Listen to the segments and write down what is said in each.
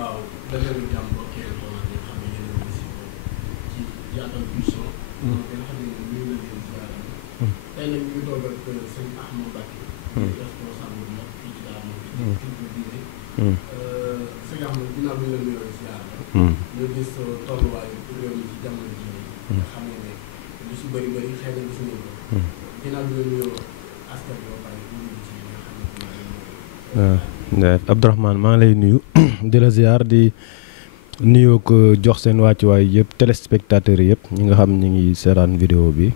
waaw dëgg la jàmm mbokk yi nga xam ne yéen a ngi si ci Yaatal Vision. nga xam ne ñu ngi leen di ziar. tey nag ñu ngi toog ak sëñ Ahmadou Mbacké. responsable bi nag fii ci daara moom. kilifa diine. sëñ Ahmadou ginnaaw bi ñu la nuyoo ziar la. ñu gis tolluwaayu réew mi ci jamono jii nga xam ne lu si bëri bëri xëy na gis nañ ko. ginnaaw bi ñu la nuyoo askan bi ba pare ñu ngi ci li nga xam ne Abdourahmane maa ngi lay nuyu di la ziar di nuyoo ko jox seen wàccuwaay yëpp téléspectateurs yëpp ñi nga xam ñi ngi seetaan vidéo bi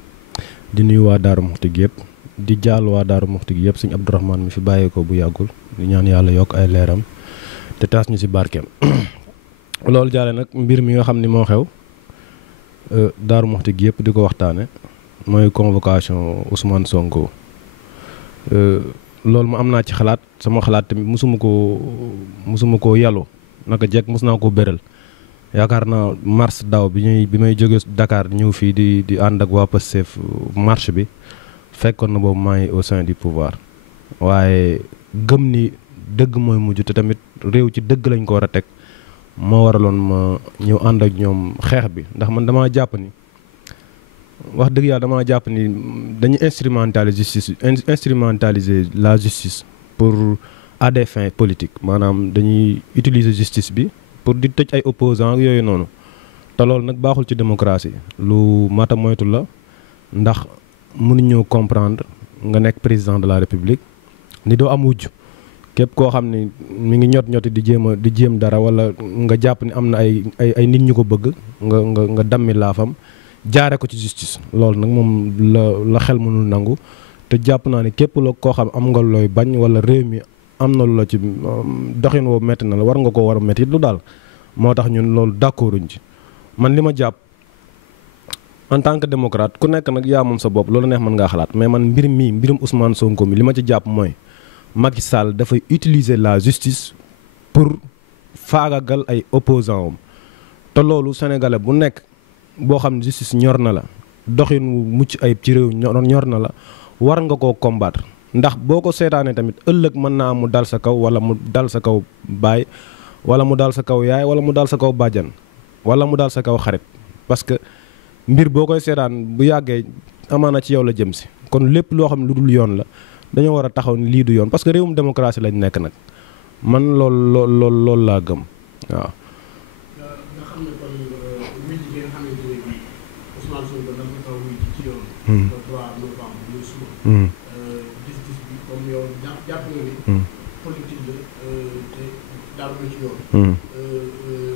di nuyu waa Daaru Muxti gi yëpp di jaal waa Daaru Muxti gi yëpp sëñ Abdourahmane mi fi bàyyeekoo bu yàggul di ñaan yàlla yokk ay leeram te taas ñu si barkeem loolu jaale nag mbir mi nga xam ni moo xew Daaru Muxti gi yëpp di ko waxtaane mooy convocation Ousmane Sonko. loolu ma am naa ci xalaat sama xalaat tamit musuma koo yàllu naka jekk mos naa koo béral yaakaar naa mars daaw bi may jóge Dakar ñëw fii di ànd ak waa Pastef marche bi fekkoon na boobu maa ngi au sein du pouvoir waaye gëm ni dëgg mooy mujj te tamit réew ci dëgg lañ ko war a teg moo waraloon ma ñëw ànd ak ñoom xeex bi ndax man damaa jàpp ni wax dëgg yàlla damaa jàpp ni dañuy instrumentaliser la justice pour à des fins politiques maanaam dañuy utiliser justice bi pour di tëj ay opposants yooyu noonu te loolu nag baaxul ci démocratie lu mata moytu la ndax mënuñoo comprendre nga nekk président de la république ni doo am wujj képp koo xam ne mi ngi ñoti di jéem dara wala nga jàpp ni am na ay nit ñu ko bëgg nga dammi laafam jaare ko ci justice loolu nag moom la xel mënul nangu te jàpp naa ne képp la koo xam am nga looy bañ wala réew mi am na lu la ci doxin woo métti na la war nga ko war a métti lu daal moo tax ñun loolu d'accorduñ ci man li ma jàpp en tant que démocrate ku nekk nag yaa moom sa bopp loolu neex mën ngaa xalaat mais man mbirum Ousmane Sonko mi li ma ci jàpp mooy Macky Sall dafay utiliser la justice pour faagagal ay opposants am te loolu sénégalais bu nekk boo xam ne justice ñor na la doxin wu mucc ayib ci réew ñor na la war nga koo combattre ndax boo ko seetaanee tamit ëllëg mën naa am mu dal sa kaw wala mu dal sa kaw baay wala mu dal sa kaw yaay wala mu dal sa kaw bàjjan wala mu dal sa kaw xarit parce que mbir boo koy seetaan bu yàggee amaana ci yow la jëm si kon lépp loo xam ne lu dul yoon la dañoo war a taxaw ni lii du yoon parce que réewum démocratie lañ nekk nag man loolu laa gëm waaw. gis-gis bi comme yow jàpp nga ni politique la te dara na ci yoon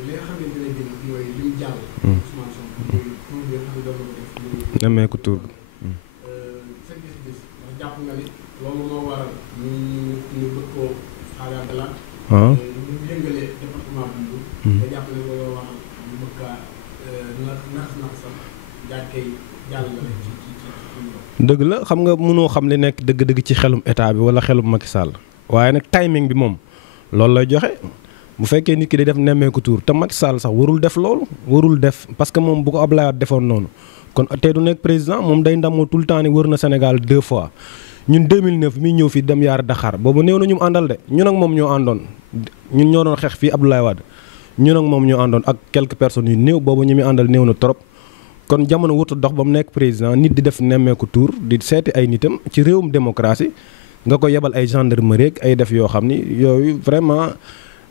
li nga xamante ne bi nag mooy lim jàll Ousmane Sonko mooy tour bi nga xam ne doon na ko def nemee ko tour sa gis-gis ndax jàpp nga ni loolu moo waral ñu bëgg koo xaagaatalaat ñu yëngalee département bi nga jàpp ne loolu waral ñu bëgg kaa nax sax daal koy jàll la ci dëgg la xam nga mënoo xam li nekk dëgg-dëgg ci xelum état bi wala xelum Macky Sall waaye nag timing bi moom loolu lay joxe bu fekkee nit ki day def nemmeeku tour te Macky Sall sax warul def loolu warul def parce que moom bu ko Abdoulaye Wade defoon noonu kon tey du nekk président moom day ndamoo tout le temps ni wër na Sénégal 2 fois ñun 2009 mi ñëw fii dem yaar Dakar boobu néew na ñu mu àndal de ñun ak moom ñoo àndoon ñun ñoo doon xeex fii Abdoulaye Wade ñun ak moom ñoo àndoon ak quelques personnes yu néew boobu ñu muy àndal néew na trop. kon jamono wutu dox ba mu nekk président nit di def nemmeeku tour di seeti ay nitam ci réewum démocratie nga ko yebal ay gendarmerie ay def yoo xam ni yooyu vraiment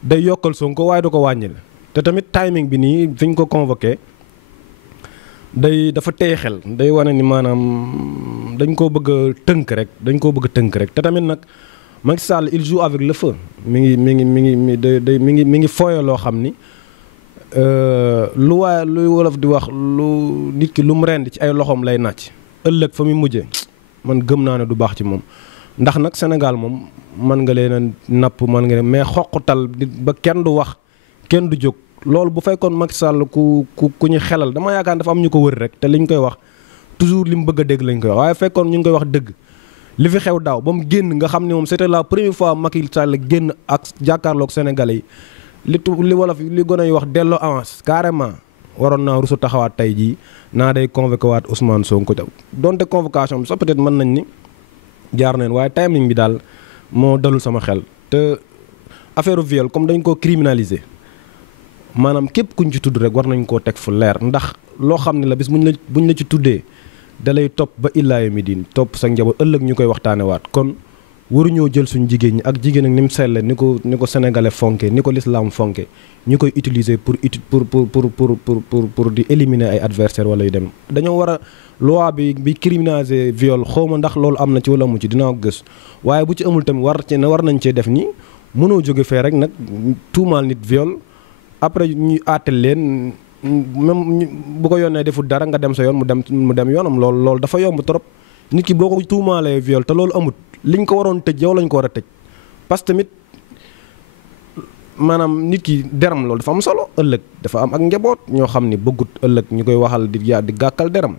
day yokkal Sonko waaye du ko wàññil te tamit timing bi nii fi ñu ko convoqué dafa tey xel day wane ni maanaam dañ koo bëgg a tënk rek te tamit nag Macky Sall il joue avec le feu mi ngi fooye loo xam ni luy wolof di wax lu nit ki lu mu rend ci ay loxoom lay nàcc ëllëg fa muy mujje man gëm naa ne du baax ci moom ndax nag Sénégal moom mën nga leen a napp mën nga leen mais xoqutal ba kenn du wax kenn du jóg loolu bu fekkoon Macky Sall ku ñu xelal dama yaakaar dafa am ñu ko wër rek te liñ koy wax toujours li mu bëgg a dégg lañ koy wax waaye fekkoon ñu ngi koy wax dëgg li fi xew daaw ba mu génn nga xam ne moom c'était la première fois Macky Sall génn ak jàkkaarloog Sénégalais yi li wolof li gën a wax delloo avance carrément waroon naa rusu taxawaat tey jii naa day convoqué waat Ousmane Sonko donte convocation bi sax peut-être mën nañ ni jaar neen waaye timing bi daal moo dalul sama xel te affaire viol comme dañ ko criminaliser maanaam képp kuñ ci tudd rek war nañ koo teg fu leer ndax loo xam ne la bis buñ la ci tuddee da lay topp ba illaayo mi diin topp sa njaboot ëllëg ñu koy waxtaane waat kon waruñoo jël suñ jigéen ñi ak jigéen ak ni mu selle ni ko sénégalais fonke ni ko l'islam fonke ñu koy utiliser pour di éliminer ay adversaires wala yu dem dañoo war a loi bi criminaliser viol xawma ndax loolu am na ci wala amu ci dinaa ko gës waaye bu ci amul tamit war nañ cee def nii mënoo jóge fee rek nag tuumaal nit viol après ñu àttel leen même bu ko yónnee deful dara nga dem sa yoon mu dem yoonam loolu dafa yomb trop nit ki boo ko tuumaalee viol te loolu amut liñ ko waroon tëj yow lañ ko war a tëj parce que tamit maanaam nit ki deram loolu dafa am solo ëllëg dafa am ak njaboot ñoo xam ni bëggut ëllëg ñu koy waxal di gàkkal deram